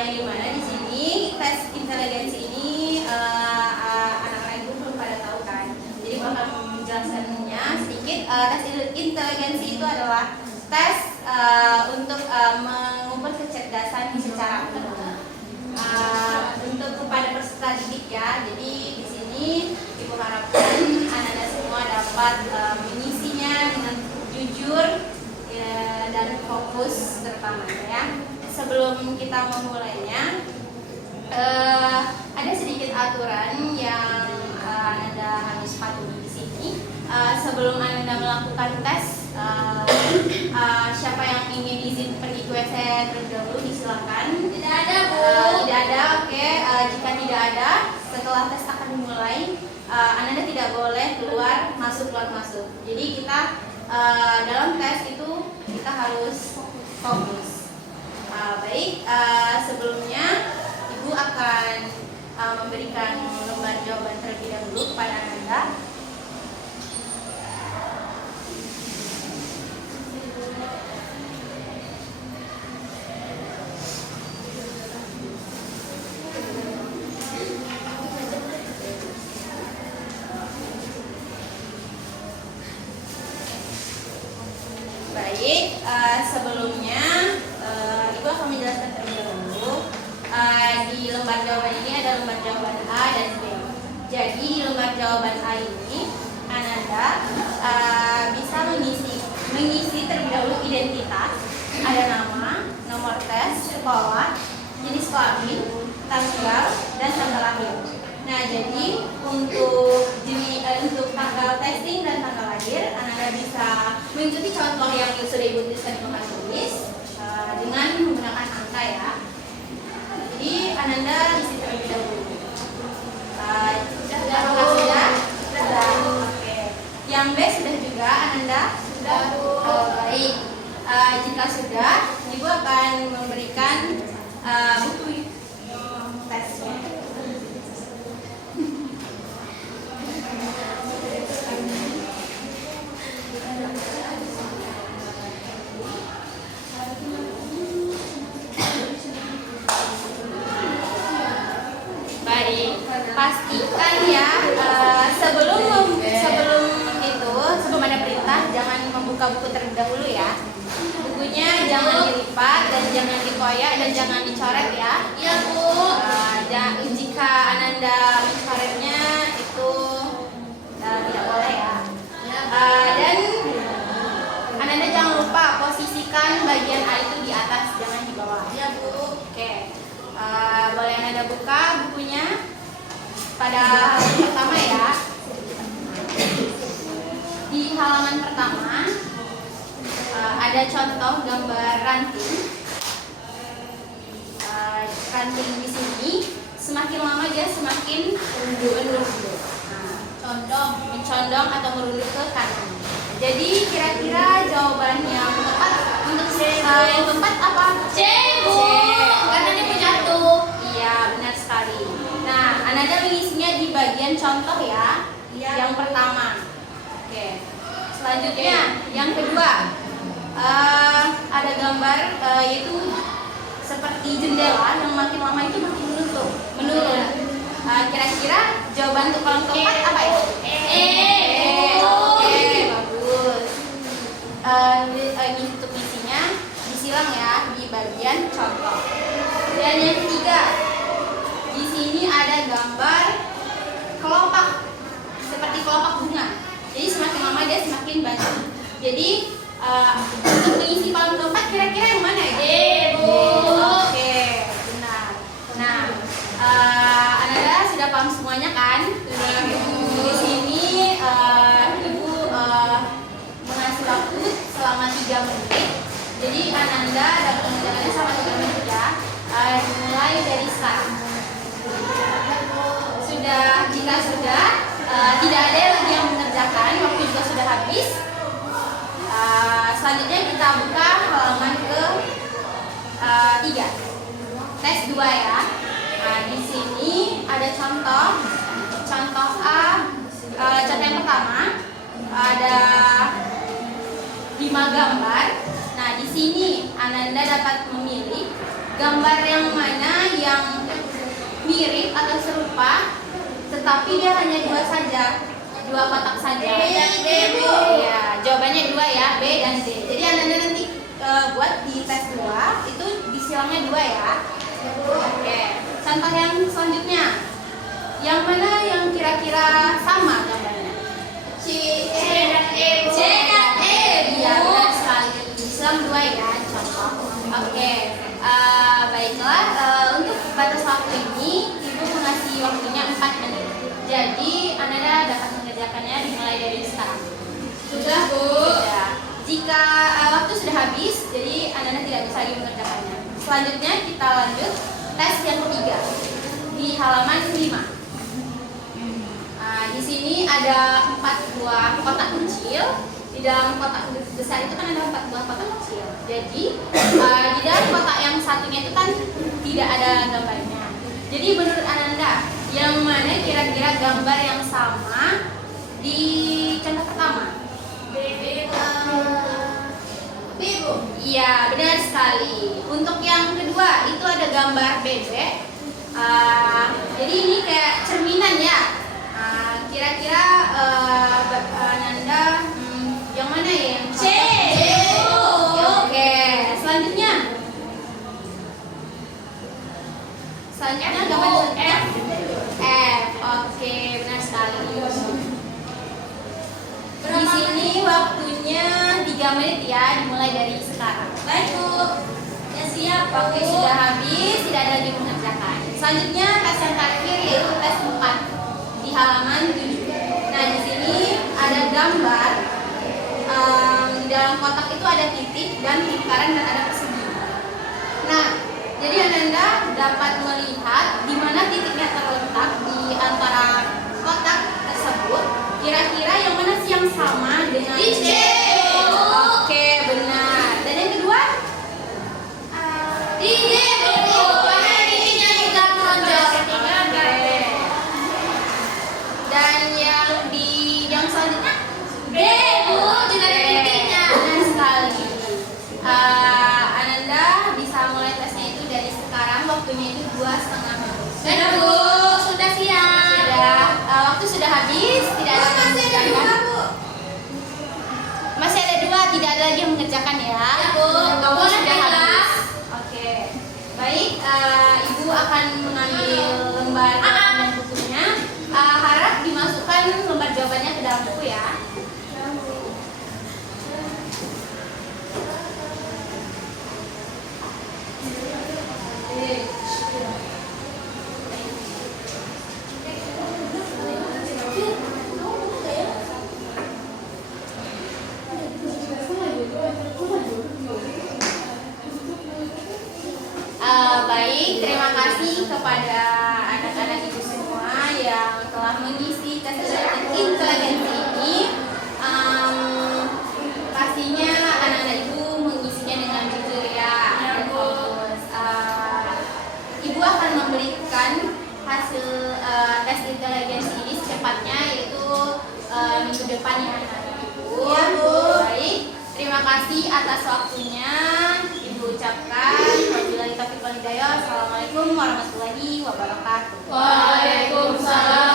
yang dimana di sini tes inteligensi ini anak-anak itu belum pada tahu kan. Jadi bakal menjelaskannya sedikit. Tes inteligensi itu adalah tes untuk mengukur kecerdasan secara umum untuk kepada peserta didik ya. Jadi di sini Ibu harapkan anak-anak semua dapat mengisinya dengan jujur dan fokus terutama ya. Sebelum kita memulainya, ada sedikit aturan yang Anda harus patuhi di sini. Sebelum Anda melakukan tes, siapa yang ingin izin pergi ke WC terlebih dahulu disilakan. Tidak ada, Bu. Tidak ada, oke. Jika tidak ada, setelah tes akan dimulai, Anda tidak boleh keluar masuk. Jadi kita dalam tes itu kita harus fokus. Baik, sebelumnya Ibu akan memberikan lembar jawaban terlebih dahulu kepada Anda. Baik, sebelumnya Ibu akan menjelaskan terlebih dahulu. Di lembar jawaban ini ada lembar jawaban A dan B. Jadi di lembar jawaban A ini Ananda bisa mengisi terlebih dahulu identitas, ada nama, nomor tes, sekolah, jenis kelamin, tanggal, dan tanggal lahir. Nah, jadi untuk tanggal testing dan tanggal lahir, Ananda bisa mengikuti contoh yang sudah Ibu tuliskan di papan tulis dengan menggunakan angka ya. Jadi Ananda isi terlebih dahulu. Apakah sudah? Oke. Yang B sudah juga, Ananda? Sudah, Bu. Oh, baik. Jika sudah, Ibu akan memberikan buku tesnya. Baik, pastikan ya sebelum ada perintah jangan membuka buku terlebih dahulu ya. Bukunya jangan dilipat dan jangan dikoyak dan jangan dicoret ya. Iya, Bu. Jika Ananda mencoretnya itu tidak boleh ya. Dan Ananda jangan lupa posisikan bagian A itu di atas, jangan di bawah. Iya, Bu. Oke. Boleh Anda buka bukunya pada halaman pertama ya. Di halaman pertama ada contoh gambar ranting. Ranting di sini semakin lama dia semakin menurun. Mencondong atau merunduk ke kanan. Jadi kira-kira jawaban yang tepat untuk yang keempat apa? C, Bu. Karena dia jatuh. Iya, benar sekali. Nah, Ananda mengisinya di bagian contoh ya. Iya. Yang pertama. Oke. Selanjutnya, yang kedua. Ada gambar yaitu seperti jendela yang makin lama itu makin menurun. Kira-kira jawaban untuk kolom keempat apa ya? Oke, bagus. Untuk isinya disilang ya di bagian contoh. Dan yang ketiga, di sini ada gambar kelopak seperti kelopak bunga. Jadi semakin lama dia semakin banyak. Jadi untuk mengisi kolom keempat kira-kira yang mana ya? Bu. Oke, benar. Nah, Ananda sudah paham semuanya kan? Di sini Ibu mengasih waktu selama 3 menit. Jadi Ananda dapat mengerjakannya selama 3 menit ya. Mulai dari sekarang. Jika sudah tidak ada lagi yang mengerjakan, waktu juga sudah habis. Selanjutnya kita buka halaman ke 3. Tes 2 ya. Nah, di sini ada contoh A. Contoh yang pertama ada 5 gambar. Nah, di sini Ananda dapat memilih gambar yang mana yang mirip atau serupa, tetapi dia hanya dua saja, dua kotak saja. B dan D, Bu. Ya, jawabannya dua ya, B dan D. Jadi Anda nanti buat di tes 2 itu disilangnya 2 ya. Oke, contoh yang selanjutnya. Yang mana yang kira-kira sama gambarnya? C dan E, Bu. C dan E. Iya, benar sekali. Disilang 2 ya, contoh. Oke, baiklah. Untuk batas waktu ini, Ibu mengasih waktunya 4 menit. Jadi, Anda dapat mengerjakannya dimulai dari sekarang. Sudah, Bu. Ya. Jika waktu sudah habis, jadi Anda tidak bisa lagi mengerjakannya. Selanjutnya kita lanjut tes yang ketiga di halaman 5. Di sini ada 4 buah kotak kecil. Di dalam kotak besar itu kan ada 4 buah kotak kecil. Jadi di dalam kotak yang satunya itu kan tidak ada gambarnya. Jadi menurut Ananda, yang mana kira-kira gambar yang sama di contoh pertama? B, Bu. Iya, benar sekali. Untuk yang kedua itu ada gambar bebek. Jadi ini kayak cerminan ya. Kira-kira Nanda yang mana ya? Yang C, Bu. Oke, selanjutnya. Selanjutnya gambar selanjutnya. F. Oke, benar sekali. Di sini waktunya 3 menit ya, dimulai dari sekarang. Baik, Bu. Ya siap, Waktu Bu. sudah habis, tidak ada lagi mengerjakan. Selanjutnya tes yang terakhir yaitu tes 4 di halaman 7. Nah, di sini ada gambar. Di dalam kotak itu ada titik dan lingkaran dan ada persegi. Nah, jadi Ananda dapat melihat di mana titiknya terletak di antara kotak tersebut. Kira-kira yang mana sih yang sama dengan Di C. Oke, benar. Dan yang kedua? Di D, Bu. Karena titiknya juga menonjol. Oke. Dan yang selanjutnya? B, Bu. Juga ada titiknya. Benar sekali. Ananda bisa mulai tesnya itu dari sekarang. Waktunya itu 2,5 menit. Sudah, Bu. Sudah siap. Sudah. Waktu sudah habis. Tidak ada yang Masih ada mengerjakan. 2, Bu. Masih ada 2. Tidak ada lagi yang mengerjakan ya. Ya, Bu. Waktu Boleh sudah kelas. habis. Oke. Baik. Ibu akan mengambil lembar dan bukunya. Harap dimasukkan lembar jawabannya ke dalam buku ya. Baik, terima kasih kepada anak-anak ibu semua yang telah mengisi tes inteligensi ini. Pastinya anak-anak ibu mengisinya dengan jujur ya dan fokus. Ibu akan memberikan hasil tes inteligensi ini secepatnya, yaitu minggu depan ya anak-anak ibu. Iya, Bu. Baik, terima kasih atas waktunya. Ibu ucapkan wabillahi taufiq wal hidayah. Assalamualaikum warahmatullahi wabarakatuh. Waalaikumsalam.